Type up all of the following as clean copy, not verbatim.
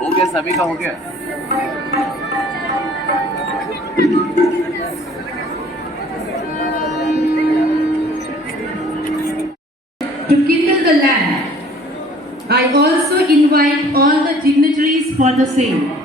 हो गया, सभी का हो गया। To kindle the lamp, I also invite all the dignitaries for the same.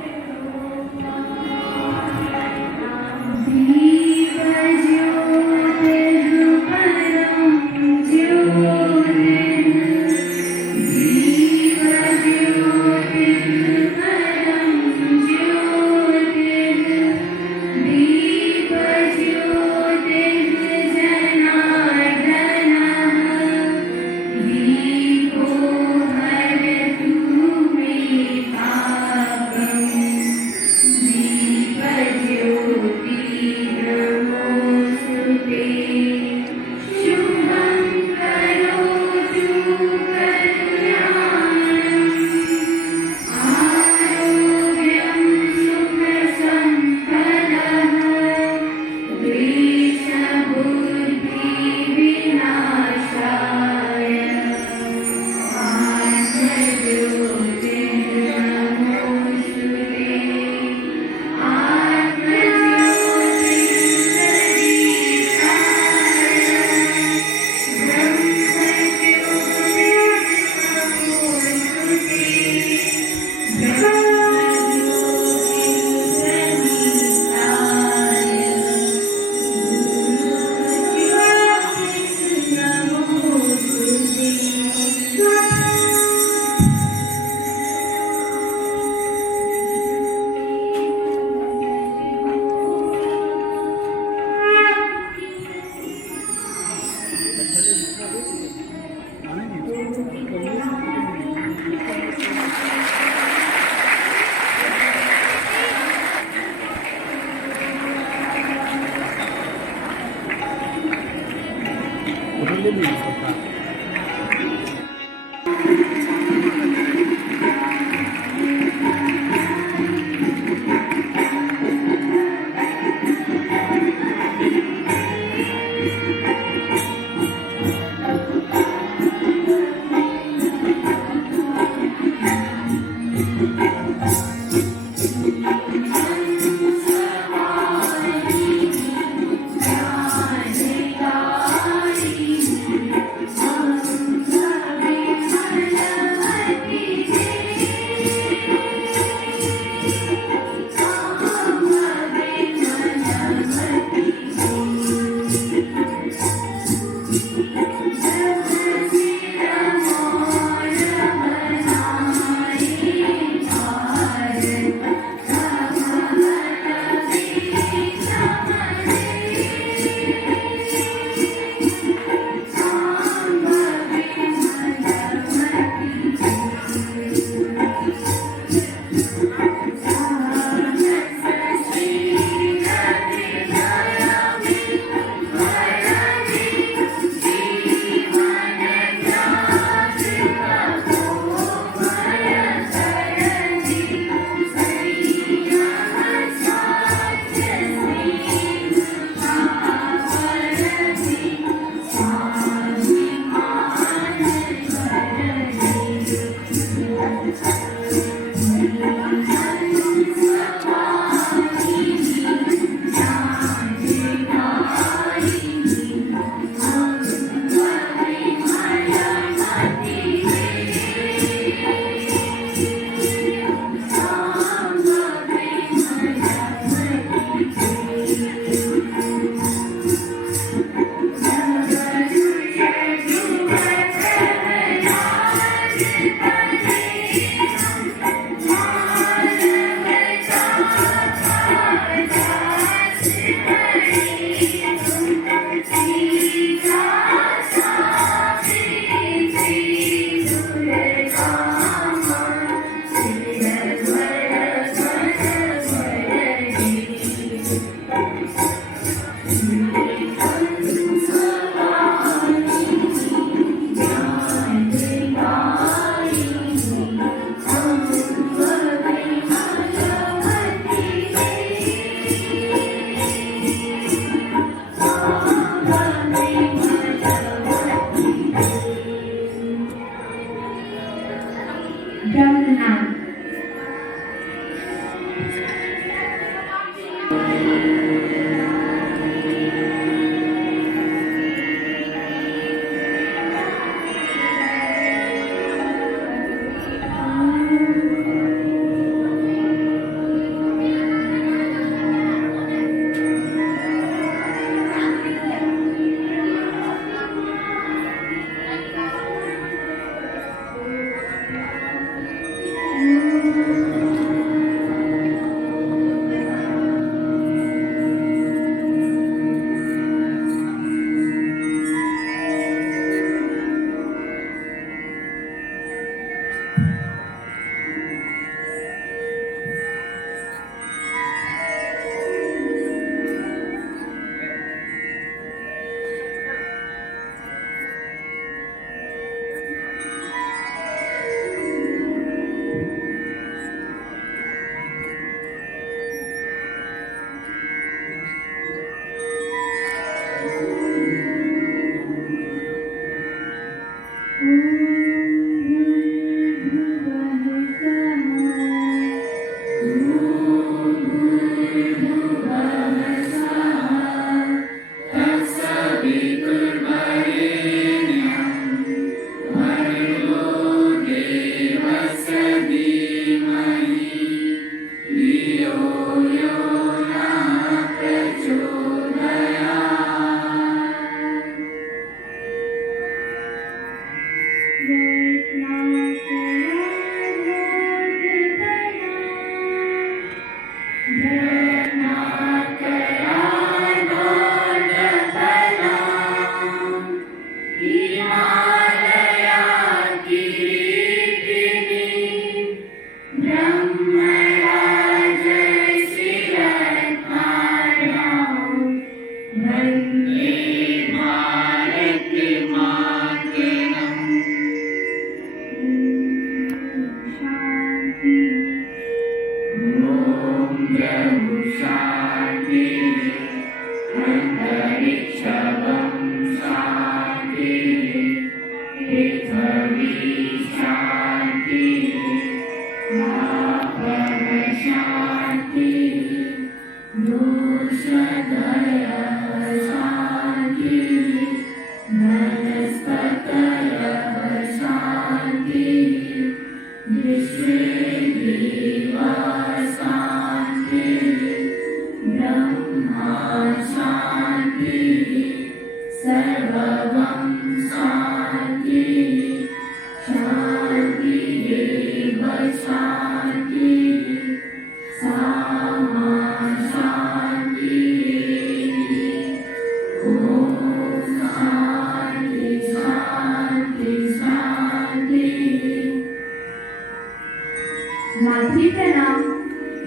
माधुरी प्रणाम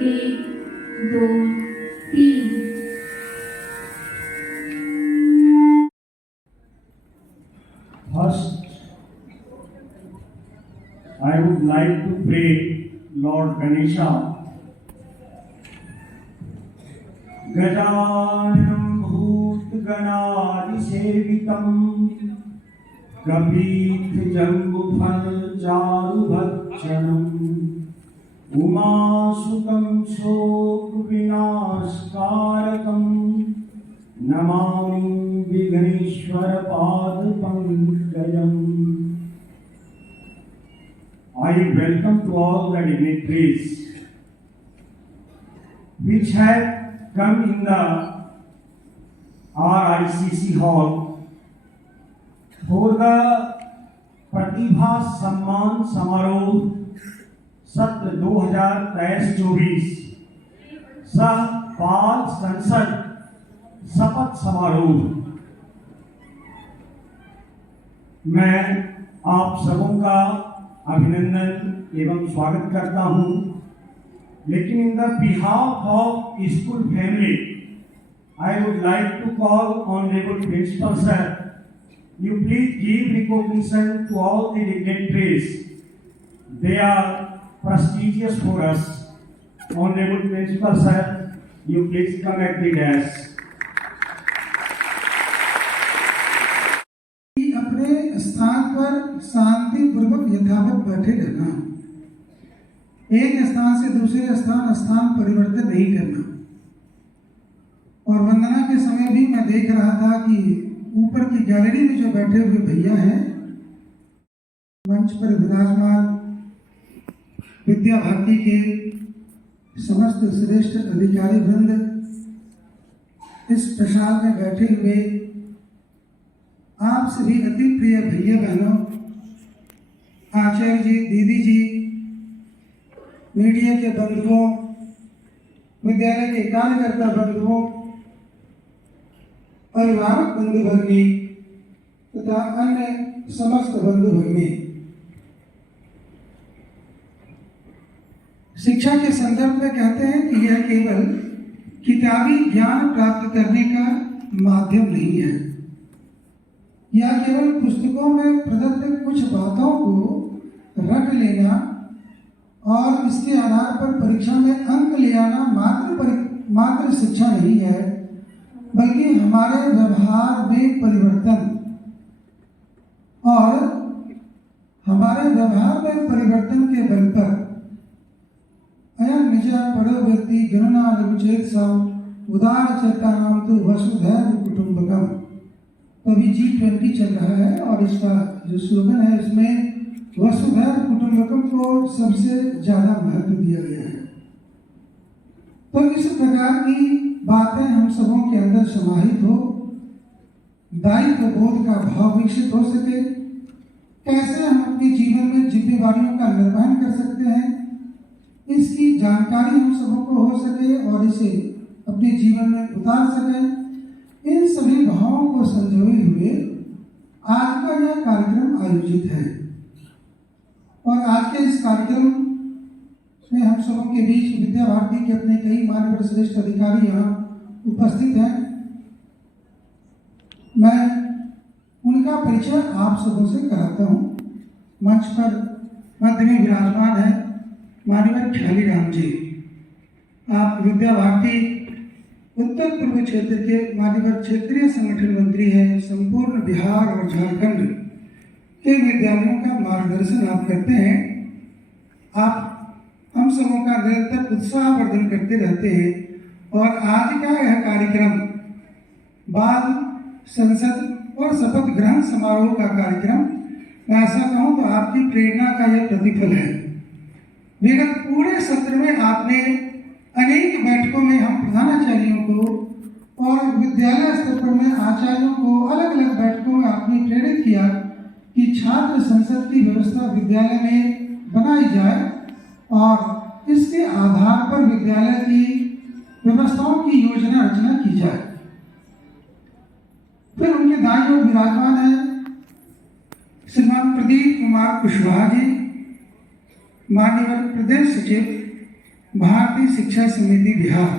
1 2 3। First, I would like to pray Lord Ganesha. Gajanam bhutganadisevitam kapit jambufal charubhachanam उमासुतं शोक विनाशकारकं नमामि विघ्नेश्वर पाद पंकजम्। I welcome to all the dignitaries which have come in the RICC hall for the प्रतिभा सम्मान समारोह सत्र 2023-24 सह पाल संसद शपथ समारोह। मैं आप सबों का अभिनंदन एवं स्वागत करता हूं, लेकिन in the behalf of school family I would like to call honourable principal sir, you please give recognition to all the dignitaries, they are prestigious for us. Honorable Principal Sir, you please come at the desk. अपने स्थान पर शांति पूर्वक यथावत बैठे रहना, एक स्थान से दूसरे स्थान परिवर्तन नहीं करना। और वंदना के समय भी मैं देख रहा था कि ऊपर की गैलरी में जो बैठे हुए भैया हैं, मंच पर विराजमान विद्या भारती के समस्त श्रेष्ठ अधिकारी वृंद, इस प्रसाद में बैठे हुए आप सभी अति प्रिय भैया बहनों, आचार्य जी, दीदी जी, मीडिया के बंधुओं, विद्यालय के कार्यकर्ता बंधुओं, अभिभावक बंधु भगिनी तथा अन्य समस्त बंधु भगिनी, शिक्षा के संदर्भ में कहते हैं कि यह केवल किताबी ज्ञान प्राप्त करने का माध्यम नहीं है। यह केवल पुस्तकों में प्रदत्त कुछ बातों को रट लेना और इसके आधार पर परीक्षा में अंक ले आना मात्र शिक्षा नहीं है, बल्कि हमारे व्यवहार में परिवर्तन और हमारे व्यवहार में परिवर्तन के बल पर अयं निज परो व्यक्ति गणना लघुचेत सम उदार चेता नाम तो वसुधैव कुटुंबकम। अभी G20 चल रहा है और इसका जो स्लोगन है इसमें वसुधैव कुटुंबकम को सबसे ज्यादा महत्व दिया गया है। तो इस प्रकार की बातें हम सबों के अंदर समाहित हो, दायित्व बोध का भाव विकसित हो सके, कैसे हम अपने जीवन में जिम्मेदारियों का निर्वहन कर सकते हैं, इसकी जानकारी हम सबों को हो सके और इसे अपने जीवन में उतार सकें, इन सभी भावों को संजोए हुए आज का यह कार्यक्रम आयोजित है। और आज के इस कार्यक्रम में हम सबों के बीच विद्या भारती के अपने कई मान्यवर श्रेष्ठ अधिकारी यहाँ उपस्थित हैं। मैं उनका परिचय आप सबों से कराता हूँ। मंच पर मध्य में विराजमान है माननीय ख्याली राम जी, आप विद्या भारती उत्तर पूर्व क्षेत्र के माननीय क्षेत्रीय संगठन मंत्री हैं। संपूर्ण बिहार और झारखंड के विद्यालयों का मार्गदर्शन आप करते हैं। आप हम सबों का निरंतर उत्साहवर्धन करते रहते हैं और आज का यह कार्यक्रम बाल संसद और शपथ ग्रहण समारोह का कार्यक्रम, मैं ऐसा कहूँ तो आपकी प्रेरणा का यह प्रतिफल है। विगत पूरे सत्र में आपने अनेक बैठकों में हम प्रधानाचार्यों को और विद्यालय स्तर पर में आचार्यों को अलग अलग बैठकों में आपने प्रेरित किया कि छात्र संसद की व्यवस्था विद्यालय में बनाई जाए और इसके आधार पर विद्यालय की व्यवस्थाओं की योजना रचना की जाए। फिर उनके दाईं ओर विराजमान है श्रीमान प्रदीप कुमार कुशवाहा जी, माननीय प्रदेश सचिव भारतीय शिक्षा समिति बिहार।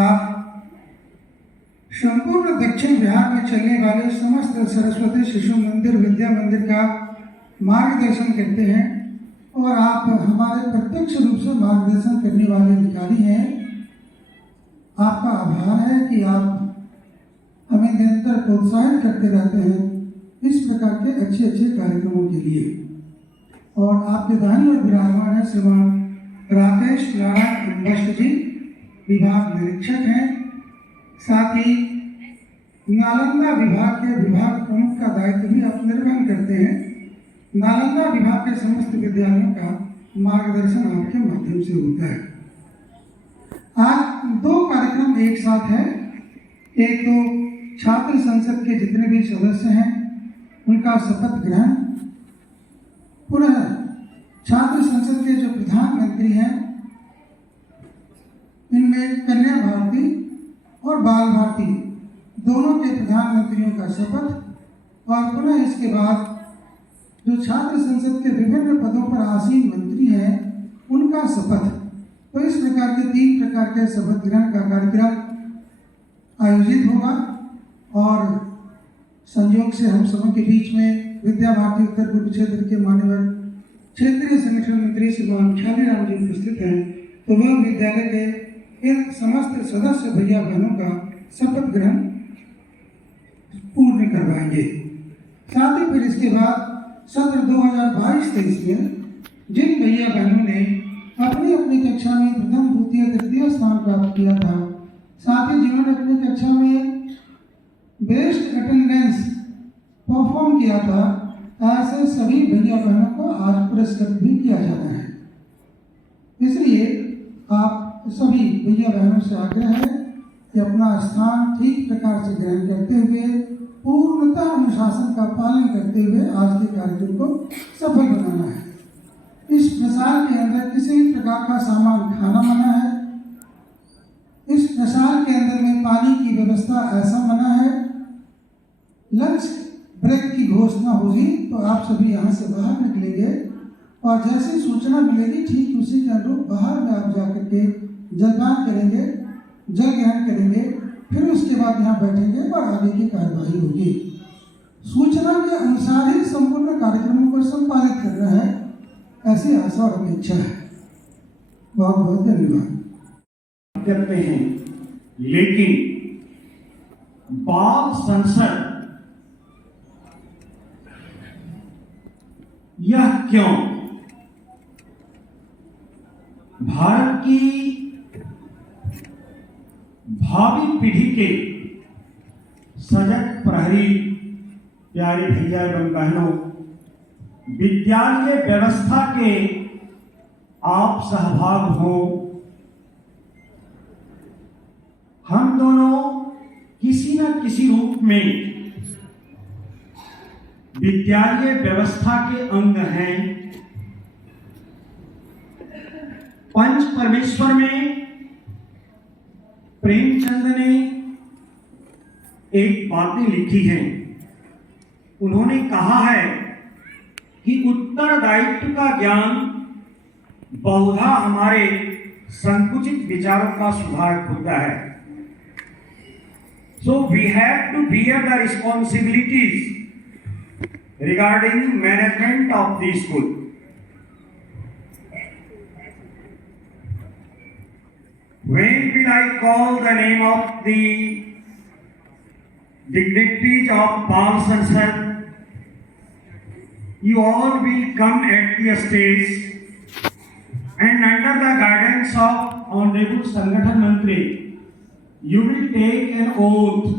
आप संपूर्ण दक्षिण बिहार में चलने वाले समस्त सरस्वती शिशु मंदिर विद्या मंदिर का मार्गदर्शन करते हैं और आप हमारे प्रत्यक्ष रूप से मार्गदर्शन करने वाले अधिकारी हैं। आपका आभार है कि आप हमें निरंतर प्रोत्साहित करते रहते हैं इस प्रकार के अच्छे अच्छे कार्यक्रमों के लिए। और आपके दाहिनी ओर विराजमान है श्रीमान राकेश नारायण अंबष्ट जी, विभाग निरीक्षक हैं, साथ ही नालंदा विभाग के विभाग प्रमुख का दायित्व भी आप निर्वहन करते हैं। नालंदा विभाग के समस्त विद्यालयों का मार्गदर्शन आपके माध्यम से होता है। आज दो कार्यक्रम एक साथ है। एक तो छात्र संसद के जितने भी सदस्य हैं उनका शपथ ग्रहण, पुनः छात्र संसद के जो प्रधानमंत्री हैं इनमें कन्या भारती और बाल भारती दोनों के प्रधानमंत्रियों का शपथ, और पुनः इसके बाद जो छात्र संसद के विभिन्न पदों पर आसीन मंत्री हैं उनका शपथ। तो इस प्रकार के 3 प्रकार के शपथ ग्रहण का कार्यक्रम आयोजित होगा। और संयोग से हम सबों के बीच में विद्या भारती उत्तर पूर्व क्षेत्र के माननीय क्षेत्रीय संगठन मंत्री श्रीमान ख्यालीराम जी उपस्थित हैं, तो वह विद्यालय के इन समस्त सदस्य भैया बहनों का शपथ ग्रहण पूर्ण करवाएंगे। साथ ही फिर इसके बाद सत्र 2022-23 में जिन भैया बहनों ने अपनी अपनी कक्षा में प्रथम द्वितीय तृतीय स्थान प्राप्त किया था, साथ ही जिन्होंने अपनी कक्षा में बेस्ट अटेंडेंस परफॉर्म किया था, ऐसे सभी भैया बहनों को आज पुरस्कृत भी किया जाना है। इसलिए आप सभी भैया बहनों से आग्रह है कि अपना स्थान ठीक प्रकार से ग्रहण करते हुए पूर्णतः अनुशासन का पालन करते हुए आज के कार्यक्रम को सफल बनाना है। इस प्रसार के अंदर किसी भी प्रकार का सामान खाना मना है। इस प्रसार के अंदर में पानी की व्यवस्था ऐसा मना है। लंच ब्रेक की घोषणा होगी तो आप सभी यहाँ से बाहर निकलेंगे और जैसे सूचना मिलेगी ठीक उसी के अनुरूप बाहर में आप जाकर के जलपान करेंगे, जल ग्रहण करेंगे, फिर उसके बाद यहाँ बैठेंगे और आगे की कार्यवाही होगी। सूचना के अनुसार ही संपूर्ण कार्यक्रमों को संपादित करना है, ऐसी आशा और अपेक्षा है। बहुत बहुत धन्यवाद करते हैं। लेकिन बाल संसद यह क्यों? भारत की भावी पीढ़ी के सजग प्रहरी प्यारे भैया एवं बहनों, विद्यालय व्यवस्था के आप सहभाग हो। हम दोनों किसी न किसी रूप में विद्यालय व्यवस्था के अंग हैं। पंच परमेश्वर में प्रेमचंद ने एक बातें लिखी हैं। उन्होंने कहा है कि उत्तरदायित्व का ज्ञान बहुधा हमारे संकुचित विचारों का सुधार होता है। So we have to bear the responsibilities regarding management of the school. When will I call the name of the dignitaries of Bal Sansad? You all will come at the stage and under the guidance of Honorable Sangathan Mantri, you will take an oath.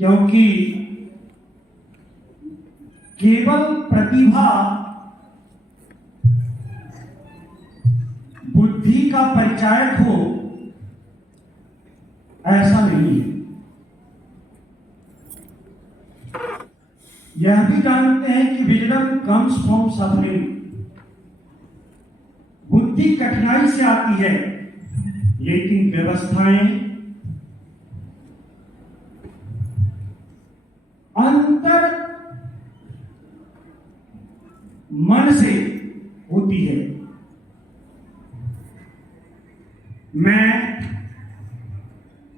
क्योंकि केवल प्रतिभा बुद्धि का परिचायक हो ऐसा नहीं है। यह भी जानते हैं कि विजडम कम्स फ्रॉम सफरिंग। बुद्धि कठिनाई से आती है, लेकिन व्यवस्थाएं अंतर मन से होती है। मैं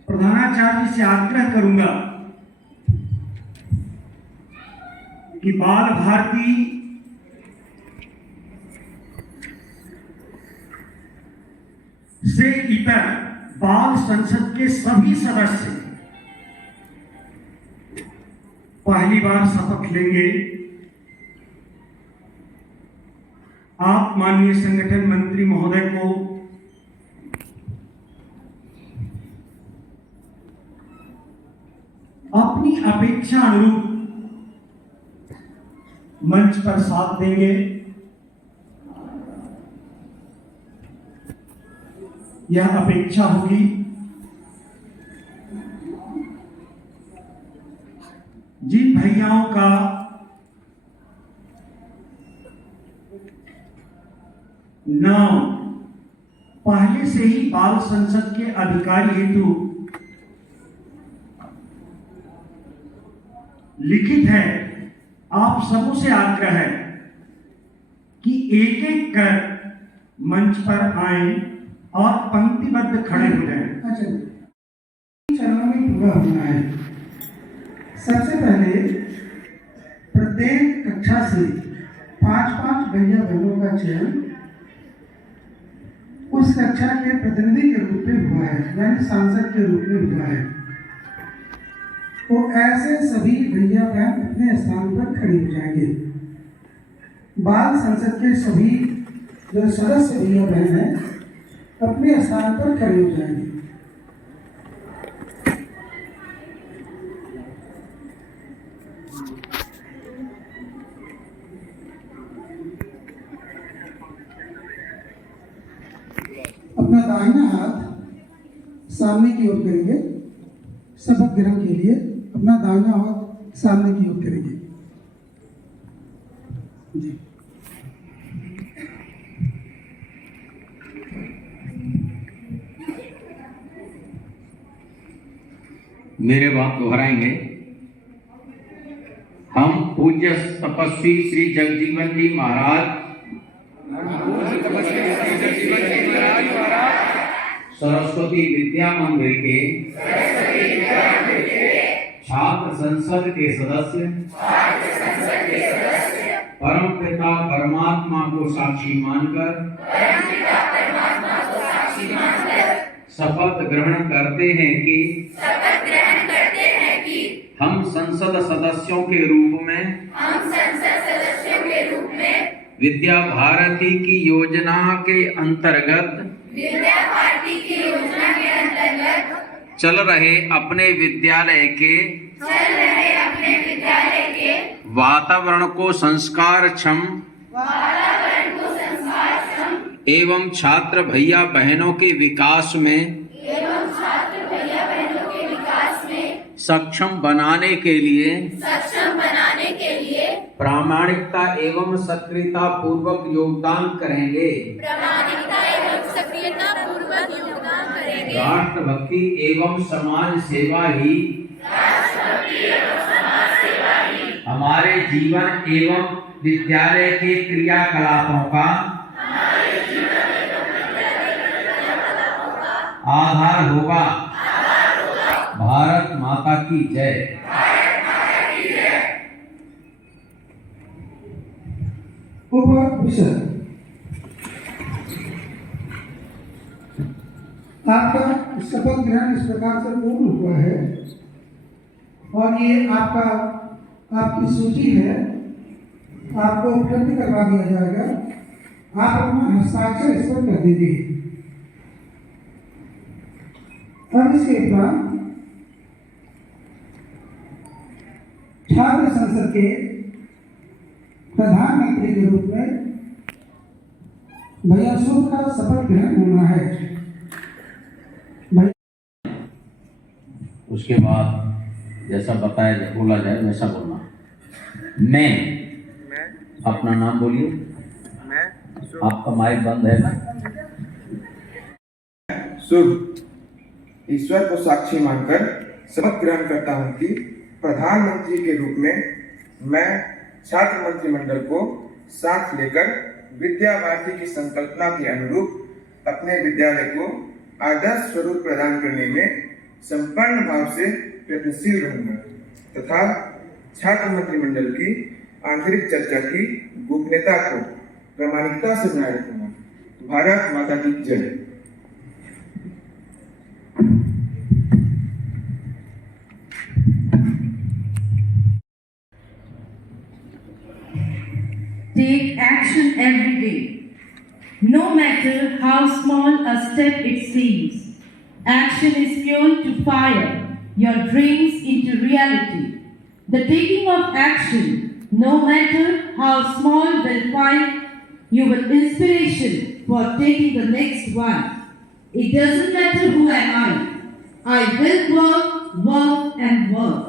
प्रधानाचार्य से आग्रह करूंगा कि बाल भारती से इतर बाल संसद के सभी सदस्य पहली बार शपथ लेंगे। आप माननीय संगठन मंत्री महोदय को अपनी अपेक्षा अनुरूप मंच पर साथ देंगे। यह अपेक्षा होगी जिन भैयाओं का नाम पहले से ही बाल संसद के अधिकारी हेतु लिखित है, आप सबों से आग्रह है कि एक एक कर मंच पर आए और पंक्तिबद्ध खड़े हो जाएं। अच्छा, चरणों में पूरा होना है। सबसे पहले प्रत्येक कक्षा से 5-5 भैया बहनों का चयन उस कक्षा के प्रतिनिधि के रूप में हुआ है, यानी सांसद के रूप में हुआ है। तो ऐसे सभी भैया बहन अपने स्थान पर खड़े हो जाएंगे। बाल संसद के सभी जो सदस्य भैया बहन हैं अपने स्थान पर खड़े हो जाएंगे। अपना दाहिना हाथ सामने की ओर करेंगे। शपथ ग्रहण के लिए अपना दाहिना हाथ सामने की ओर करेंगे जी। मेरे बात दोहराएंगे। हम पूज्य तपस्वी श्री जगजीवन जी महाराज सरस्वती विद्या मंदिर के छात्र संसद के सदस्य परम पिता परमात्मा को साक्षी मानकर शपथ ग्रहण करते हैं कि हम संसद सदस्यों के रूप में विद्या भारती की योजना के अंतर्गत चल रहे अपने विद्यालय के वातावरण को संस्कारक्षम एवं छात्र भैया बहनों के विकास में सक्षम बनाने के लिए प्रामाणिकता एवं सक्रियता पूर्वक योगदान करेंगे। राष्ट्रभक्ति एवं समाज सेवा ही हमारे जीवन एवं विद्यालय के क्रियाकलापों का आधार होगा। भारत माता की जय। उपविषय आपका शपथ ग्रहण इस प्रकार से पूर्ण हुआ है और ये आपकी सूची है, आपको उपलब्ध करवा दिया जाएगा। आप अपना हस्ताक्षर इस पर कर दीजिए। अब इसके बाद छात्र संसद के प्रधानमंत्री के रूप में भैया सूद का शपथ ग्रहण होना है। उसके बाद जैसा बताया बोला जाए वैसा बोलना। मैं मैं अपना नाम बोलिए। मैं आपका माइक बंद है ना? शुभ ईश्वर को साक्षी मानकर शपथ ग्रहण करता हूँ कि प्रधानमंत्री के रूप में मैं छात्र मंत्रिमंडल को साथ लेकर विद्या भारती की संकल्पना के अनुरूप अपने विद्यालय को आदर्श स्वरूप प्रदान करने में संपूर्ण भाव से प्रयत्नशील रहूंगा तथा छात्र मंत्रिमंडल की आंतरिक चर्चा की गोपनीयता को प्रामाणिकता से बनाए रखूंगा। भारत माता की जय। Take action every day, no matter how small a step it seems. Action is fuel to fire your dreams into reality. The taking of action, no matter how small, will find you with inspiration for taking the next one. It doesn't matter who am I. I will work, work and work.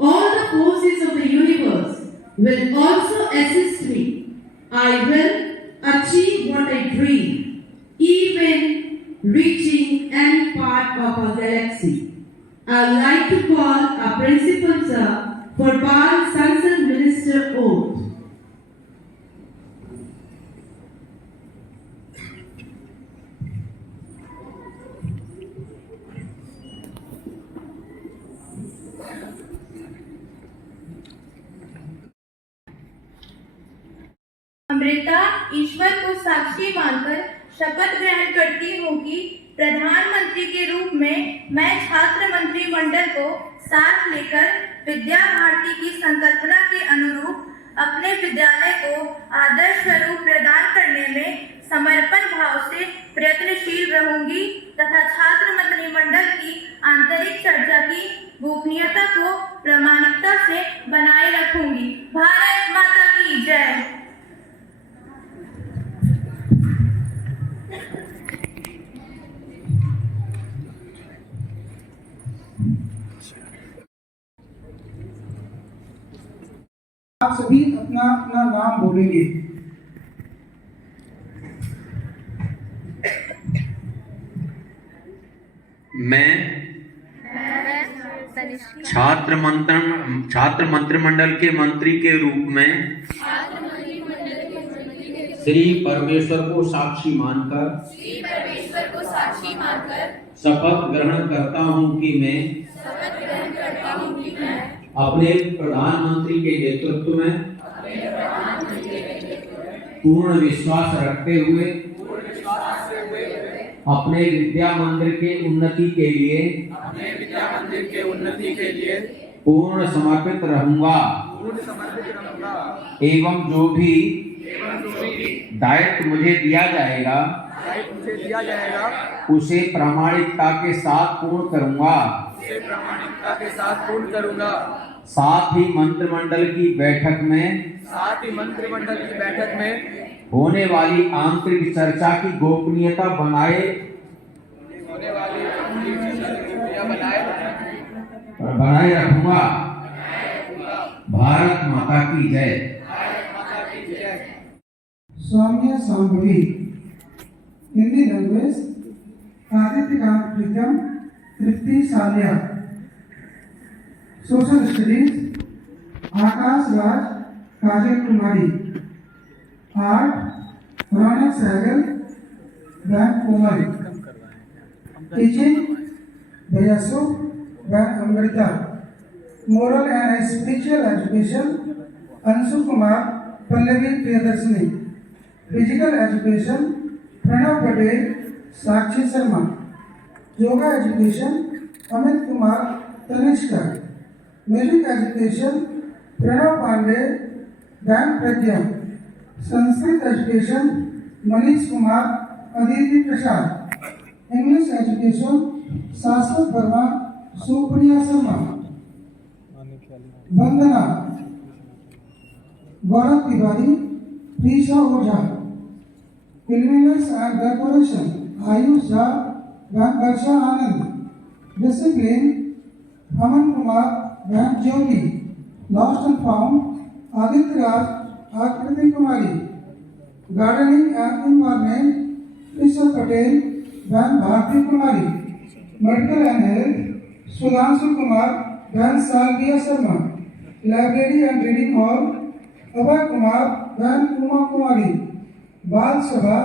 All the forces of the universe will also assist me. I will achieve what I dream, even reaching any part of our galaxy. I would like to call our principal sir for Bal Sansad Minister oath. Amrita ईश्वर को साक्षी मानकर शपथ ग्रहण करती हूँ कि प्रधानमंत्री के रूप में मैं छात्र मंत्रिमंडल को साथ लेकर विद्या भारती की संकल्पना के अनुरूप अपने विद्यालय को आदर्श स्वरूप प्रदान करने में समर्पण भाव से प्रयत्नशील रहूंगी तथा छात्र मंत्रिमंडल की आंतरिक चर्चा की गोपनीयता को प्रामाणिकता से बनाए रखूंगी। भारत माता की जय। आप सभी अपना अपना नाम बोलेंगे। मैं छात्र मंत्रिमंडल के मंत्री के रूप में श्री परमेश्वर को साक्षी मानकर शपथ ग्रहण करता हूं कि मैं अपने प्रधानमंत्री के नेतृत्व में पूर्ण विश्वास रखते हुए अपने विद्या मंदिर के उन्नति के लिए पूर्ण समर्पित रहूंगा एवं जो भी दायित्व मुझे दिया जाएगा उसे प्रामाणिकता के साथ पूर्ण करूंगा। साथ ही मंत्रिमंडल की बैठक में होने वाली आंतरिक चर्चा की गोपनीयता बनाए रखूंगा। भारत माता की जय। Saumya Sambhavi, Hindi language Aditya Kant Pritam, Tripti Saliya, social studies Akash Raj Kajal Kumari, art Raunak Sehgal बैन कोमल, टीचिंग भैयासु बैन Amrita, moral and spiritual education Anshu Kumar Pallavi Priyadarshini, physical education Pranav Patel Sakshi Sharma, yoga education Amit Kumar Tanishka, music education Pranav Pandey बैन Pragya, Sanskrit education Manish Kumar Aditi Prasad, English education Shashwat Verma Supriya Sharma, Vandana Gaurav Tiwari Prisha Ojha, cleanness and decoration Ayush Jha Varsha Anand, discipline Aman Kumar Jyoti, lost and found Aditya Raj Akriti Kumari, gardening and environment Rishabh Patel बहन Bharti Kumari, medical and health Sudhanshu Kumar बहन Salviya Sharma, library and reading hall Abhay Kumar बहन उमा कुमारी, बाल सभा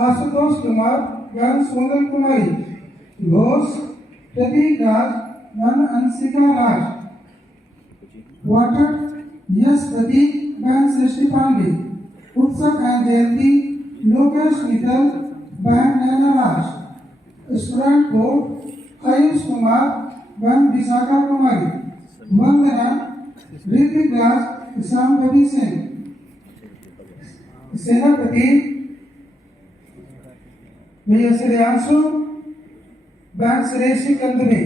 आशुतोष कुमार बहन सोनल कुमारी, घोष प्रतीक राज बहन अंशिका राज, वाटर यश प्रतीक बहन सृष्टि पांडे, उत्सव एंड जयंती लोकेश मित्तल बहन नैना राज, स्टूडेंट बोर्ड आयुष कुमार बहन विशाखा कुमारी, वंदना ऋतिक राज श्याम रवि सिंह, सेनापति भैया श्रेयांशु बहन श्रेयसी कंदरे।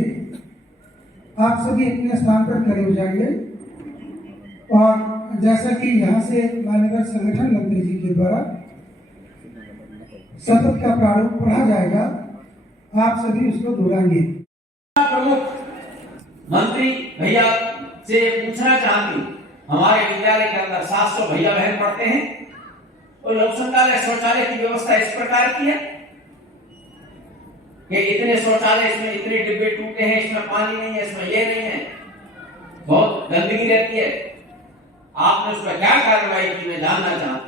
आप सभी अपने स्थान पर खड़े हो जाएंगे और जैसा कि यहाँ से मान्यवर संगठन मंत्री जी के द्वारा शपथ का प्रारूप पढ़ा जाएगा, आप सभी उसको दोहराएंगे। प्रमुख मंत्री भैया से पूछना चाहती हूँ, हमारे विद्यालय के अंदर 700 भैया बहन पढ़ते हैं और लोक संग्रहालय शौचालय की व्यवस्था इस प्रकार की है कि इतने शौचालय, इसमें इतने डिब्बे टूटे हैं, इसमें पानी नहीं है, इसमें ये नहीं है, बहुत गंदगी रहती है। आपने उस पर क्या कार्रवाई की, मैं जानना चाहता हूं।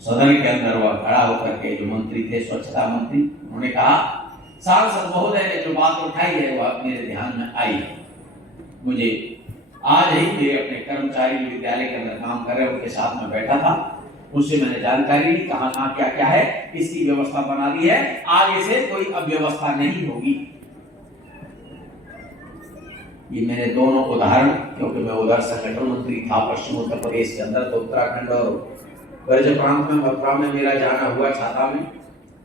सदन के अंदर वह खड़ा होकर के जो मंत्री थे, स्वच्छता मंत्री, उन्होंने कहा सांसद महोदय ने जो बात उठाई है वह मेरे ध्यान में आई है। मुझे आज ही मेरे अपने कर्मचारी विद्यालय के अंदर काम कर रहे उनके साथ में बैठा था, उससे मैंने जानकारी ली कहाँ क्या क्या है, इसकी व्यवस्था बना दी है, आगे से कोई अव्यवस्था नहीं होगी। ये मैंने दोनों उदाहरण, क्योंकि मैं उधर संगठन मंत्री था पश्चिम उत्तर प्रदेश के अंदर, तो उत्तराखंड और ब्रज प्रांत में मथुरा में मेरा जाना हुआ, छाता में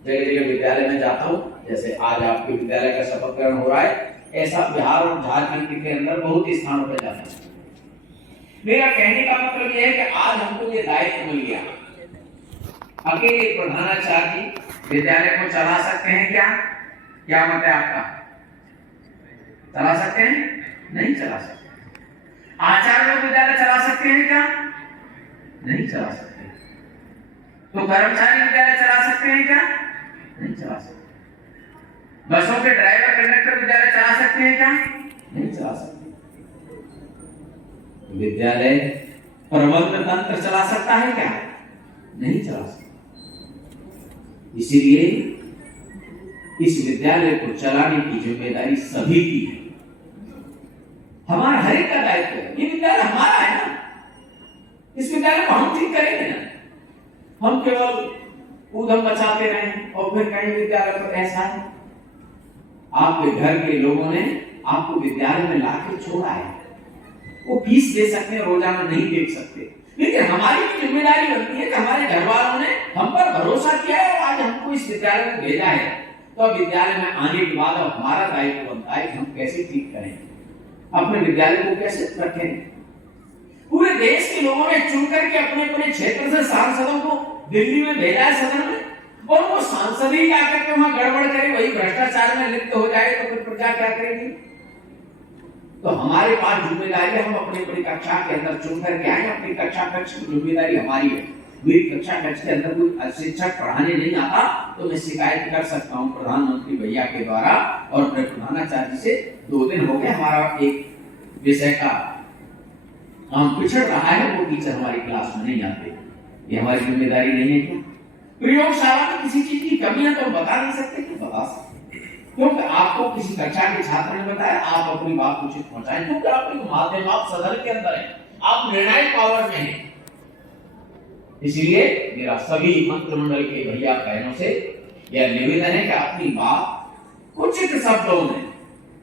जगह जगह विद्यालय में जाता हूँ। जैसे आज आपके विद्यालय का शपथ ग्रहण हो रहा है, ऐसा बिहार और झारखंड के अंदर बहुत स्थानों पर जाता है। मेरा कहने का मतलब यह है कि आज हमको ये दायित्व मिल गया, अकेले प्रधानाचार्य विद्यालय को चला सकते हैं क्या? क्या मत है आपका? चला सकते हैं? नहीं चला सकते। आचार्य लोग विद्यालय चला सकते हैं क्या? नहीं चला सकते। तो कर्मचारी विद्यालय चला सकते हैं क्या? नहीं चला सकते। बसों के ड्राइवर कंडक्टर विद्यालय चला सकते हैं क्या? नहीं चला सकते। विद्यालय प्रबंध तंत्र चला सकता है क्या? नहीं चला सकता। इसीलिए इस विद्यालय को चलाने की जिम्मेदारी सभी की है, हमारा हर एक का दायित्व है। ये विद्यालय हमारा है ना, इस विद्यालय को हम ठीक करेंगे ना। हम केवल ऊधम मचाते रहे और फिर कहीं विद्यालय पर ऐसा है। आपके घर के लोगों ने आपको विद्यालय में लाके छोड़ा है, वो फीस दे सकते हैं, रोजाना नहीं देख सकते, लेकिन हमारी भी जिम्मेदारी बनती है कि हमारे घर वालों ने हम पर भरोसा किया है और आज हमको इस विद्यालय में भेजा है, तो अब विद्यालय में आने के बाद अब हमारा दायित्व बनता है कि हम कैसे ठीक करें, अपने विद्यालय को कैसे रखें। पूरे देश के लोगों ने चुन करके अपने अपने क्षेत्र से सांसदों को दिल्ली में भेजा है सदन में, और वो सांसद ही आकर के वहां गड़बड़ करे, वही भ्रष्टाचार में लिप्त हो जाए, तो फिर प्रजा क्या करेगी। तो हमारे पास जिम्मेदारी है, हम अपनी अपनी कक्षा के अंदर चुन करके आए, अपनी कक्षा कक्ष की जिम्मेदारी हमारी है। मेरी कक्षा कक्ष के अंदर कोई शिक्षक पढ़ाने नहीं आता तो मैं शिकायत कर सकता हूँ प्रधानमंत्री भैया के द्वारा, और प्रधानाचार्य से 2 दिन हो गए हमारा एक विषय का काम पिछड़ रहा है, वो टीचर हमारी क्लास में नहीं आते। ये हमारी जिम्मेदारी नहीं है क्या? प्रयोगशाला में किसी चीज की कमी है तो बता नहीं सकते कि बता सकते, क्योंकि आपको किसी कक्षा के छात्र ने बताया, आप अपनी बात उचित पहुंचाएं, क्योंकि आप एक माध्यम, आप सदन के अंदर हैं, आप निर्णायक पावर में हैं। इसलिए मेरा सभी मंत्रिमंडल के भैया बहनों से यह निवेदन है कि अपनी बात उचित शब्दों में,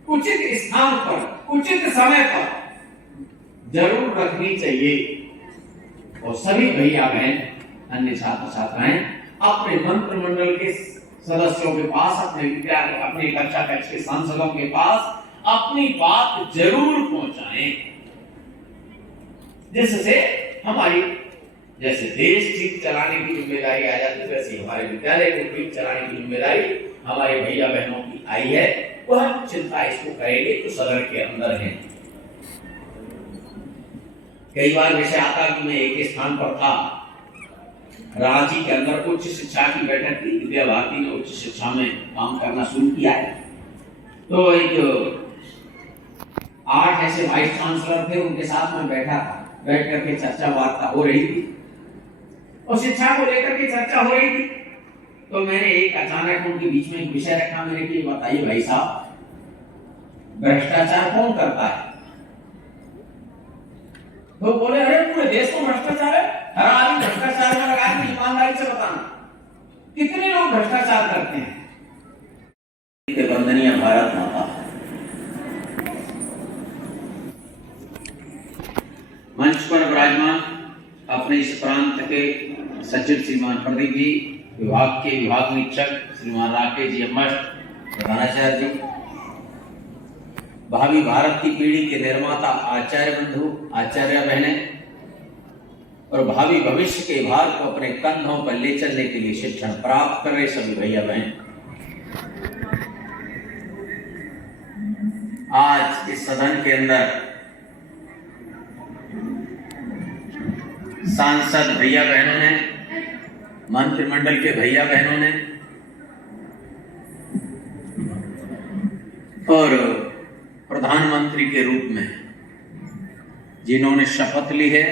उचित स्थान पर, उचित समय पर जरूर रखनी चाहिए। और सभी भैया बहन, अन्य छात्र छात्राएं अपने मंत्रिमंडल के सदस्यों के पास, अपने विद्यालय, अपने कक्षा कक्ष के सांसदों के पास अपनी बात जरूर पहुंचाएं, जिससे हमारी जैसे देश ठीक चलाने की जिम्मेदारी आ जाती है, वैसे हमारे विद्यालय को ठीक चलाने की जिम्मेदारी हमारे भैया बहनों की आई है। वह हम चिंता इसको करेंगे तो सदन के अंदर है। कई बार विषय आता कि मैं एक स्थान पर था, रांची के अंदर उच्च शिक्षा की बैठक थी, विद्या भारती ने उच्च शिक्षा में काम करना शुरू किया है। तो एक 8 ऐसे वाइस चांसलर थे, उनके साथ में बैठा था, बैठ करके चर्चा वार्ता हो रही थी और शिक्षा को लेकर के चर्चा हो रही थी। तो मैंने एक अचानक उनके बीच में एक विषय रखा, मैंने कि बताइए भाई साहब, भ्रष्टाचार कौन करता है? तो बोले अरे पूरे देश में भ्रष्टाचार है, हर आदमी भ्रष्टाचार में लगा है, ईमानदारी से बताना कितने लोग भ्रष्टाचार करते हैं। वंदनीय भारत माता, मंच पर विराजमान अपने इस प्रांत के सचिव श्रीमान प्रदीप जी, विभाग के विभाग निरीक्षक श्रीमान राकेश जी एम प्रधानाचार्य जी, भावी भारत की पीढ़ी के निर्माता आचार्य बंधु, आचार्य बहने और भावी भविष्य के भारत को अपने कंधों पर ले चलने के लिए शिक्षण प्राप्त कर रहे सभी भैया बहन, आज इस सदन के अंदर सांसद भैया बहनों ने, मंत्रिमंडल के भैया बहनों ने और प्रधानमंत्री के रूप में जिन्होंने शपथ ली है,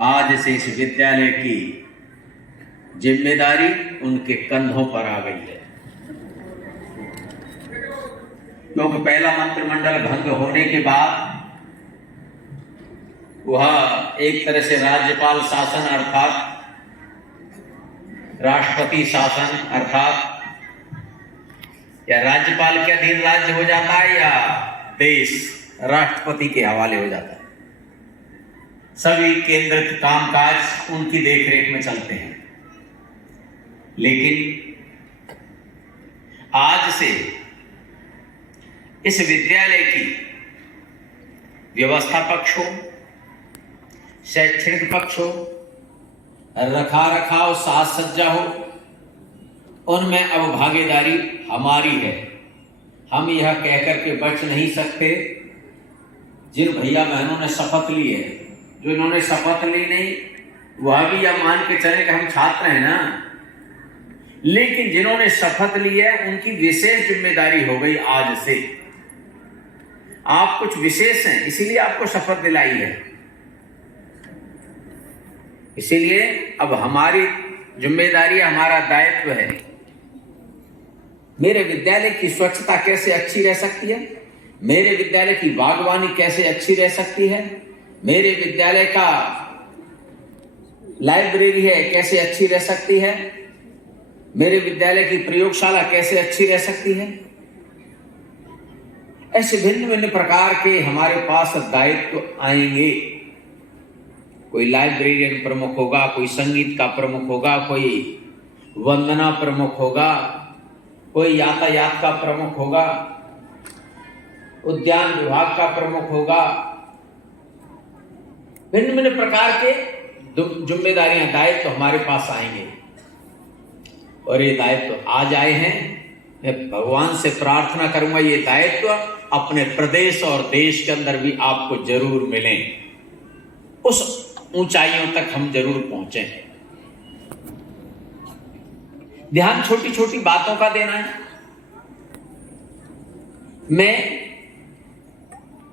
आज से इस विद्यालय की जिम्मेदारी उनके कंधों पर आ गई है। क्योंकि पहला मंत्रिमंडल भंग होने के बाद वह एक तरह से राज्यपाल शासन अर्थात राष्ट्रपति शासन अर्थात या राज्यपाल के अधीन राज्य हो जाता है या देश राष्ट्रपति के हवाले हो जाता है। सभी केंद्र के कामकाज उनकी देखरेख में चलते हैं। लेकिन आज से इस विद्यालय की व्यवस्था पक्ष हो, शैक्षणिक पक्ष हो, रखा रखाव साज सज्जा हो, उनमें अब भागीदारी हमारी है। हम यह कहकर के बच नहीं सकते, जिन भैया बहनों ने शपथ ली है, जो इन्होंने शपथ ली नहीं वह भी यह मान के चले कि हम छात्र हैं ना, लेकिन जिन्होंने शपथ ली है उनकी विशेष जिम्मेदारी हो गई। आज से आप कुछ विशेष हैं, इसीलिए आपको शपथ दिलाई है। इसीलिए अब हमारी जिम्मेदारी, हमारा दायित्व है। मेरे विद्यालय की स्वच्छता कैसे अच्छी रह सकती है, मेरे विद्यालय की बागवानी कैसे अच्छी रह सकती है, मेरे विद्यालय का लाइब्रेरी है कैसे अच्छी रह सकती है, मेरे विद्यालय की प्रयोगशाला कैसे अच्छी रह सकती है। ऐसे भिन्न भिन्न प्रकार के हमारे पास दायित्व आएंगे। कोई लाइब्रेरियन प्रमुख होगा, कोई संगीत का प्रमुख होगा, कोई वंदना प्रमुख होगा, कोई यातायात का प्रमुख होगा, उद्यान विभाग का प्रमुख होगा। भिन्न भिन्न प्रकार के जिम्मेदारियां, दायित्व हमारे पास आएंगे और ये दायित्व आज आए हैं। मैं भगवान से प्रार्थना करूंगा ये दायित्व अपने प्रदेश और देश के अंदर भी आपको जरूर मिलें, उस ऊंचाइयों तक हम जरूर पहुंचे। ध्यान छोटी छोटी बातों का देना है। मैं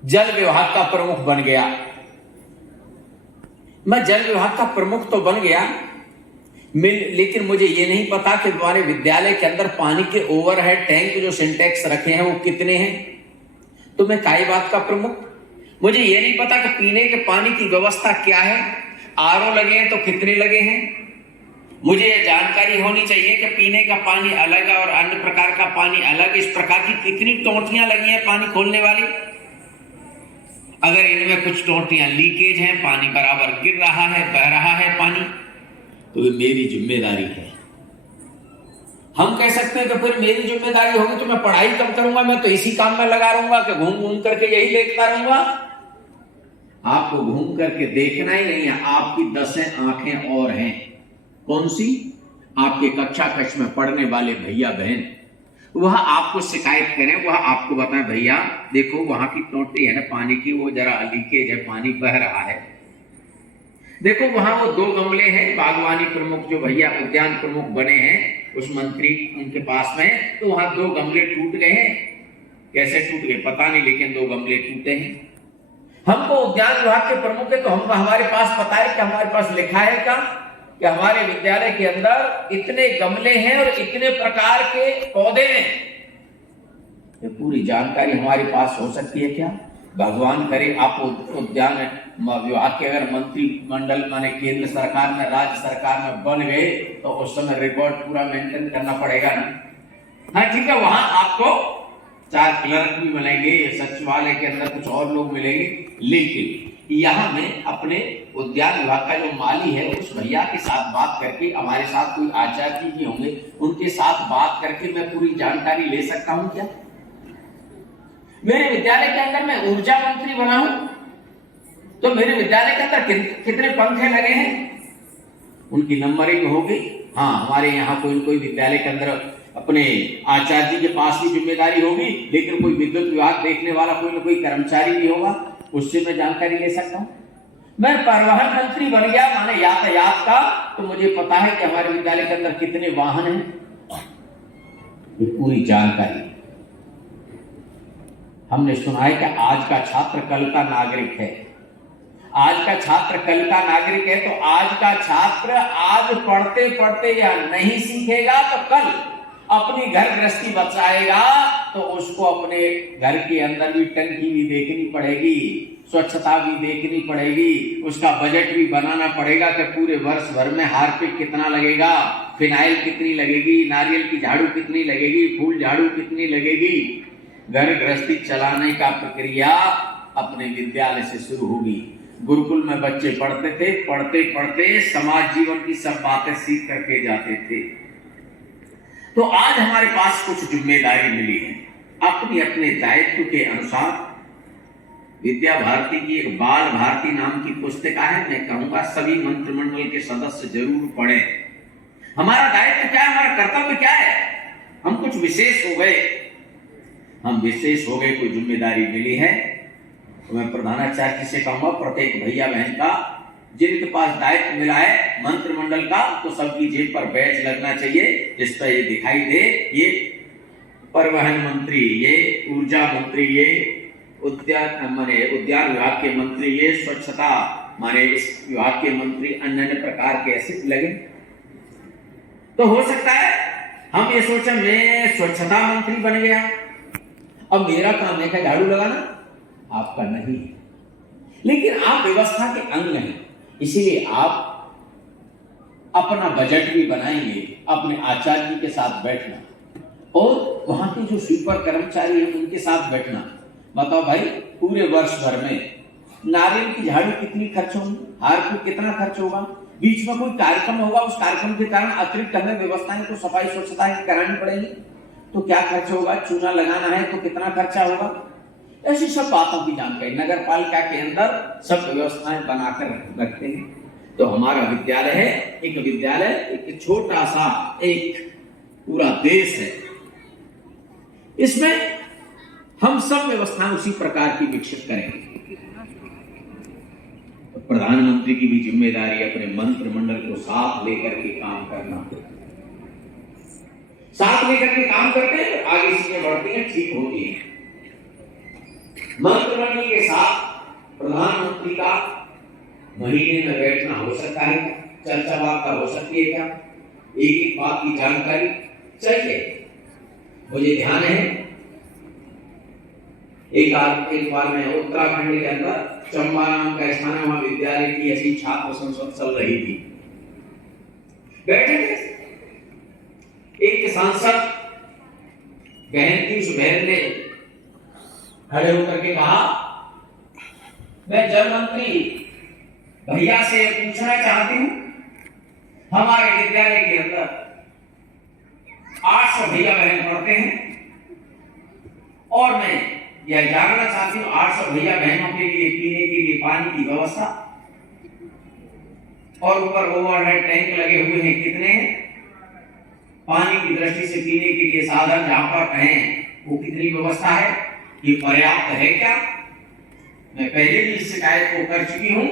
जल विभाग का प्रमुख बन गया, मैं जल विभाग का प्रमुख तो बन गया, लेकिन मुझे ये नहीं पता कि हमारे विद्यालय के अंदर पानी के ओवरहेड टैंक जो सिंटेक्स रखे हैं वो कितने हैं। तो मैं काई बात का प्रमुख, मुझे ये नहीं पता कि पीने के पानी की व्यवस्था क्या है, आरओ लगे हैं तो कितने लगे हैं। मुझे ये जानकारी होनी चाहिए कि पीने का पानी अलग है और अन्य प्रकार का पानी अलग, इस प्रकार की कितनी टोंटियां लगी हैं पानी खोलने वाली। अगर इनमें कुछ टोंटियां लीकेज हैं, पानी बराबर गिर रहा है, बह रहा है पानी, तो ये मेरी जिम्मेदारी है। हम कह सकते हैं कि फिर मेरी जिम्मेदारी होगी तो मैं पढ़ाई कब करूंगा, मैं तो इसी काम में लगा रहूंगा कि घूम घूम करके यही देखता रहूंगा। आपको घूम करके देखना ही नहीं है, आपकी 10 आंखें और हैं। कौन सी? आपके कक्षा कक्ष में पढ़ने वाले भैया बहन। वह आपको शिकायत करें, वह आपको बताएं भैया देखो वहां की टोटी है ना पानी की, वो जरा लीकेज है, पानी बह रहा है। देखो वहां वो 2 गमले हैं, बागवानी प्रमुख जो भैया उद्यान प्रमुख बने हैं उस मंत्री उनके पास में, तो वहां 2 गमले टूट गए हैं। कैसे टूट गए पता नहीं, लेकिन 2 गमले टूटे हैं। हमको उद्यान विभाग के प्रमुख है तो हमको हमारे पास पता है कि हमारे पास लिखा है क्या कि हमारे विद्यालय के अंदर इतने गमले हैं और इतने प्रकार के पौधे हैं। ये पूरी जानकारी हमारे पास हो सकती है क्या? भगवान करे आप उद्यान विभाग के अगर मंत्री मंडल माने केंद्र सरकार में राज्य सरकार में बन गए तो उस समय रिकॉर्ड पूरा मेंटेन करना पड़ेगा ना। हाँ ठीक है, वहां आपको 4 क्लर्क भी मिलेंगे, सचिवालय के अंदर कुछ और लोग मिलेंगे, लेकिन यहाँ में अपने उद्यान विभाग का जो माली है उस भैया के साथ बात करके, हमारे साथ कोई आचार्य जी होंगे उनके साथ बात करके मैं पूरी जानकारी ले सकता हूं क्या? मेरे विद्यालय के अंदर मैं ऊर्जा मंत्री बना हूं तो मेरे विद्यालय के अंदर कितने पंखे लगे हैं उनकी नंबरिंग होगी। हाँ, हमारे यहाँ कोई विद्यालय के अंदर अपने आचार्य जी के पास भी जिम्मेदारी होगी, लेकिन कोई विद्युत विभाग देखने वाला कोई ना कोई कर्मचारी भी होगा, उससे मैं जानकारी ले सकता हूं। मैं परिवहन मंत्री बन गया माने यातायात का, तो मुझे पता है कि हमारे विद्यालय के अंदर कितने वाहन हैं, ये पूरी जानकारी। हमने सुना है कि आज का छात्र कल का नागरिक है। आज का छात्र कल का नागरिक है, तो आज का छात्र आज पढ़ते पढ़ते या नहीं सीखेगा तो कल अपनी घर गृहस्थी बचाएगा तो उसको अपने घर के अंदर भी टंकी भी देखनी पड़ेगी, स्वच्छता भी देखनी पड़ेगी, उसका बजट भी बनाना पड़ेगा कि पूरे वर्ष भर में हार्पिक कितना लगेगा, फिनाइल कितनी लगेगी, नारियल की झाड़ू कितनी लगेगी, फूल झाड़ू कितनी लगेगी। घर गृहस्थी चलाने का प्रक्रिया अपने विद्यालय से शुरू होगी। गुरुकुल में बच्चे पढ़ते थे, पढ़ते पढ़ते समाज जीवन की सब बातें सीख करके जाते थे। तो आज हमारे पास कुछ जिम्मेदारी मिली है, अपने अपने दायित्व के अनुसार। विद्या भारती की एक बाल भारती नाम की पुस्तिका है, मैं कहूंगा सभी मंत्रिमंडल के सदस्य जरूर पढ़ें। हमारा दायित्व क्या है, हमारा कर्तव्य क्या है? हम कुछ विशेष हो गए, कोई जिम्मेदारी मिली है तो मैं प्रधानाचार्य जी से कहूंगा प्रत्येक भैया बहन का जिनके पास दायित्व मिला है मंत्रिमंडल का, तो सबकी जेब पर बैच लगना चाहिए जिस पर ये दिखाई दे, ये परिवहन मंत्री, ये ऊर्जा मंत्री, ये उद्यान विभाग के मंत्री, ये स्वच्छता माने इस विभाग के मंत्री, अन्य प्रकार के ऐसे लगे। तो हो सकता है हम ये सोचे मैं स्वच्छता मंत्री बन गया, अब मेरा काम है क्या झाड़ू लगाना? आपका नहीं, लेकिन आप व्यवस्था के अंग हैं, इसीलिए आप अपना बजट भी बनाएंगे, अपने आचार्य जी के साथ बैठना और वहां के जो स्वीपर कर्मचारी हैं उनके साथ बैठना। बताओ भाई पूरे वर्ष भर में नारियल की झाड़ू कितनी खर्च होगी, हार्पिक कितना खर्च होगा, बीच में कोई कार्यक्रम होगा, उस कार्यक्रम के कारण अतिरिक्त हमें व्यवस्थाएं को सफाई स्वच्छता की करानी पड़ेगी तो क्या खर्च होगा, चूना लगाना है तो कितना खर्चा होगा, ऐसी सब बातों की जानकारी नगर पालिका के अंदर सब व्यवस्थाएं बनाकर रखते हैं। तो हमारा विद्यालय है, एक विद्यालय एक छोटा सा एक पूरा देश है, इसमें हम सब व्यवस्थाएं उसी प्रकार की विकसित करेंगे। तो प्रधानमंत्री की भी जिम्मेदारी अपने मंत्रिमंडल को साथ लेकर के काम करना, साथ लेकर के काम करते हैं तो आगे चीजें बढ़ती हैं, ठीक होती है। मंत्रिमंडल के साथ प्रधानमंत्री का महीने में बैठना हो सकता है, चर्चा वार्ता हो सकती है क्या, एक एक बात की जानकारी चाहिए। मुझे ध्यान है एक बार मैं उत्तराखंड के अंदर चंबा नाम का स्थान है, वहां विद्यालय की ऐसी छात्र संसद चल रही थी, बैठे थे, एक सांसद बहन थी, उस बहन ने खड़े होकर के कहा मैं जल मंत्री भैया से पूछना चाहती हूं, हमारे विद्यालय के अंदर 800 भैया बहन पढ़ते हैं और मैं यह जानना चाहती हूं 800 भैया बहनों के लिए पीने के लिए पानी की व्यवस्था और ऊपर ओवरहेड टैंक लगे हुए हैं कितने हैं? पानी की दृष्टि से पीने के लिए साधन जहां पर कहें वो कितनी व्यवस्था है, ये पर्याप्त है क्या? मैं पहले भी इस शिकायत को कर चुकी हूं।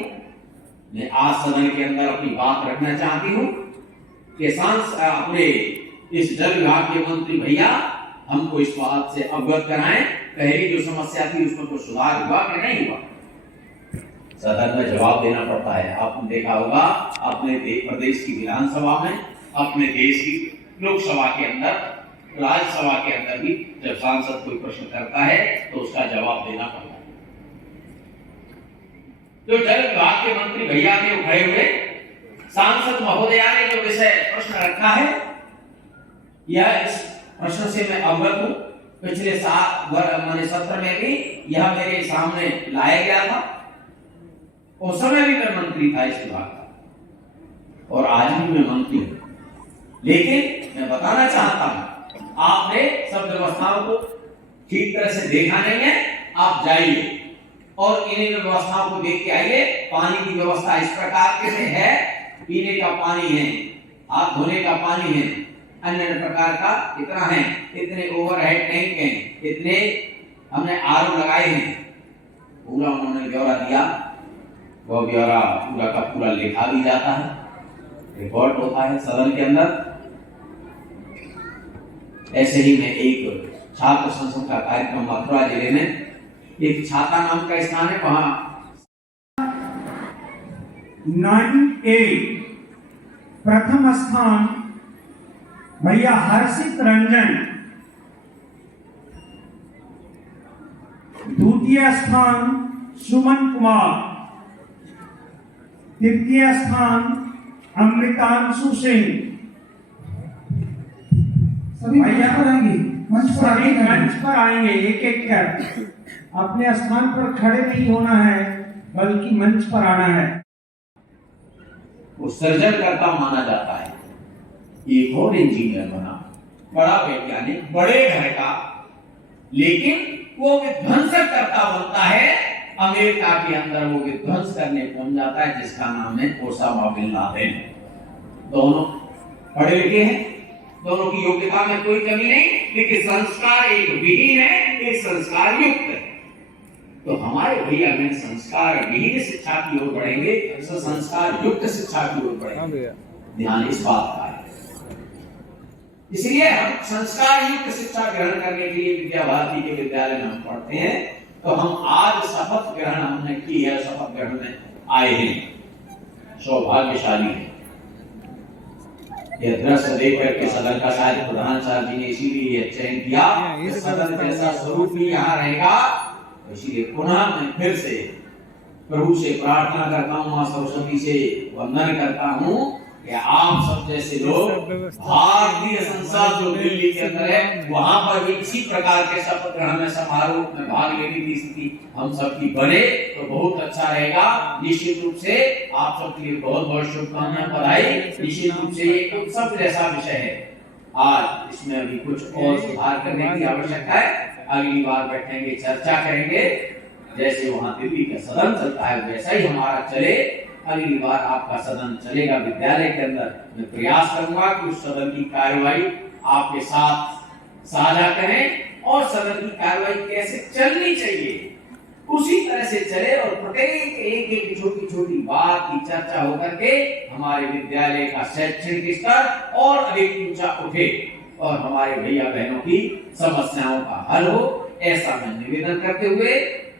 मैं आज सदन के अंदर अपनी बात रखना चाहती हूं कि अपने इस जल विभाग के मंत्री भैया हमको इस बात से अवगत कराएं, पहली जो समस्या थी उसमें कुछ सुधार हुआ कि नहीं हुआ। सदन में जवाब देना पड़ता है। आपने देखा होगा अपने प्रदेश की विधानसभा में, अपने देश की लोकसभा के अंदर, राज्यसभा के अंदर भी जब सांसद कोई प्रश्न करता है तो उसका जवाब देना पड़ता है। तो जल विभाग के मंत्री भैया के उठाए हुए सांसद महोदया ने जो विषय प्रश्न रखा है, यह इस प्रश्न से मैं अवगत हूं। पिछले सत्र में भी यह मेरे सामने लाया गया था। उस समय भी मैं मंत्री था इस विभाग का और आज भी मैं मंत्री हूं। लेकिन मैं बताना चाहता हूं, आपने सब व्यवस्थाओं को ठीक तरह से देखा नहीं है। आप जाइए और इन व्यवस्थाओं को देख के आइए। पानी की व्यवस्था इस प्रकार के से है, पीने का पानी है, हाथ धोने का पानी है, अन्य प्रकार का इतना है, इतने ओवरहेड टैंक हैं, इतने हमने आरओ लगाए हैं। पूरा उन्होंने ब्यौरा दिया। वह ब्यौरा पूरा का पूरा लिखा भी जाता है, रिकॉर्ड होता है सदन के अंदर। ऐसे ही मैं एक छात्र संसद का कार्यक्रम मथुरा जिले में, एक छाता नाम का स्थान है, वहां 98 प्रथम स्थान भैया हर्षित रंजन, द्वितीय स्थान सुमन कुमार, तृतीय स्थान अमृतांशु सिंह। सभी भैया पर आएंगे, मंच पर सभी आएंगे। मंच पर आएंगे एक एक कर। अपने स्थान पर खड़े नहीं होना है, बल्कि मंच पर आना है। वो सर्जनकर्ता माना जाता है। एक और इंजीनियर बना, बड़ा वैज्ञानिक, बड़े घर का, लेकिन वो विध्वंसकर्ता बनता है। अमेरिका के अंदर वो विध्वंस करने पहुंच जाता है, जिसका नाम है ओसामा बिन लादेन। दोनों पढ़े लिखे हैं, दोनों की योग्यता में कोई कमी नहीं, लेकिन संस्कार एक विहीन है, एक संस्कार युक्त है। तो हमारे भैया बहन संस्कार विहीन शिक्षा की ओर बढ़ेंगे, संस्कार युक्त शिक्षा की ओर बढ़ेंगे। ध्यान इस बात का है। इसलिए हम संस्कार युक्त शिक्षा ग्रहण करने के लिए विद्या भारती के विद्यालय में हम पढ़ते हैं। तो हम आज शपथ ग्रहण हमने की है, शपथ ग्रहण में आए हैं, सौभाग्यशाली है। यह दृश्य देख करके सदन का शायद प्रधान साहब जी ने इसीलिए चयन किया कि सदन जैसा स्वरूप भी यहाँ रहेगा। इसीलिए पुनः मैं फिर से प्रभु से प्रार्थना करता हूँ, मां सरस्वती से वंदन करता हूँ कि आप सब जैसे लोग भारतीय संसद जो दिल्ली के अंदर है, वहां पर भी इसी प्रकार के शपथ ग्रहण समारोह में भाग लेने की स्थिति हम सबकी बने तो बहुत अच्छा रहेगा। निश्चित रूप से आप सबके लिए बहुत बहुत शुभकामनाएं, बधाई। निश्चित रूप से एक उत्सव जैसा विषय है। आज इसमें अभी कुछ और सुधार करने की आवश्यकता है। अगली बार बैठेंगे, चर्चा करेंगे। जैसे वहां दिल्ली का सदन चलता है वैसा ही हमारा चले। अगली बार आपका सदन चलेगा विद्यालय के अंदर। मैं प्रयास करूंगा कि उस सदन की कार्यवाही आपके साथ साझा करें और सदन की कार्यवाही कैसे चलनी चाहिए उसी तरह से चले और प्रत्येक एक एक छोटी छोटी बात की चर्चा होकर के हमारे विद्यालय का शैक्षणिक स्तर और अधिक ऊंचा उठे और हमारे भैया बहनों की समस्याओं का हल हो, ऐसा मैं निवेदन करते हुए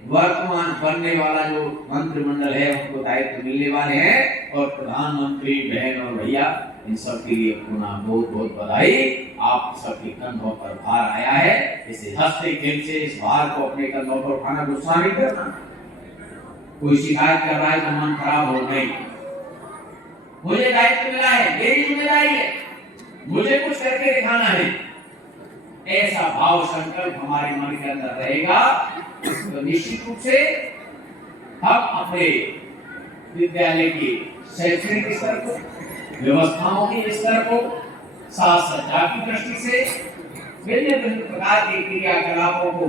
वर्तमान बनने वाला जो मंत्रिमंडल है उनको दायित्व मिलने वाले हैं और प्रधानमंत्री बहन और भैया इन सब के लिए पुनः बहुत बहुत बधाई। आप सबके कंधों पर भार आया है, इसे हंसते खेलते इस भार को अपने कंधों पर उठाना, गुस्सा नहीं करना। कोई शिकायत कर रहा है तो मन खराब हो गई। मुझे दायित्व मिला है, मेरी जिम्मेदारी है, मुझे कुछ करके दिखाना है, ऐसा भाव संकल्प हमारे मन के अंदर रहेगा तो निश्चित रूप से हम अपने विद्यालय के शैक्षणिक स्तर को, व्यवस्थाओं के स्तर को, साज सज्जा की दृष्टि से विभिन्न विभिन्न प्रकार के क्रियाकलापों को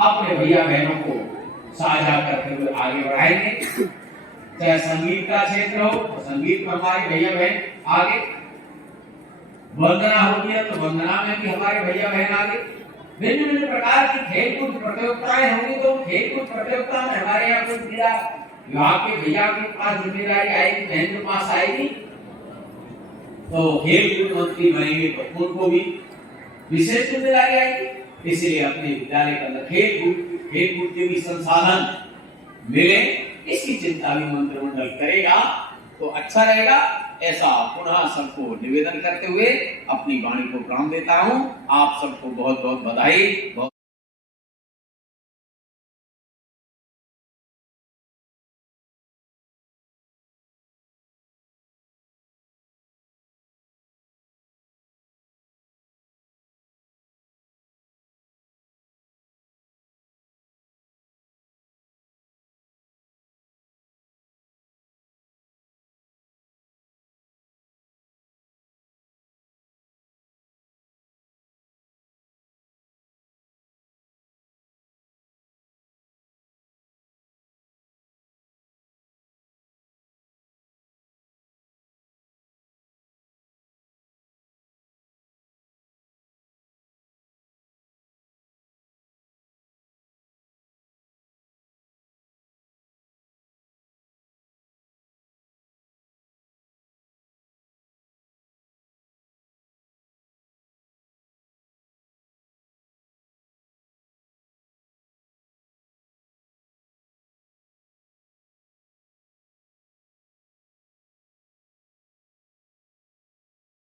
अपने भैया बहनों को साझा करते हुए आगे बढ़ाएंगे। चाहे संगीत का क्षेत्र हो तो संगीत में हमारे भैया बहन आगे, वंदना होती है तो वंदना में भी हमारे भैया बहन आगे। भिन्न भिन्न प्रकार की खेलकूद प्रतियोगिताएं होंगी तो खेलकूद प्रतियोगिता में हमारे यहाँ कुछ क्रीड़ा विभाग के भैया के पास जिम्मेदारी आएगी, बहन के पास आएगी, तो खेलकूद मंत्री बनेंगे तो उनको भी विशेष जिम्मेदारी आएगी। इसलिए अपने विद्यालय के अंदर खेलकूद के भी संसाधन मिले, इसकी चिंता भी मंत्रिमंडल करेगा तो अच्छा रहेगा। ऐसा पुनः सबको निवेदन करते हुए अपनी वाणी को प्रारंभ देता हूं। आप सबको बहुत बहुत बधाई।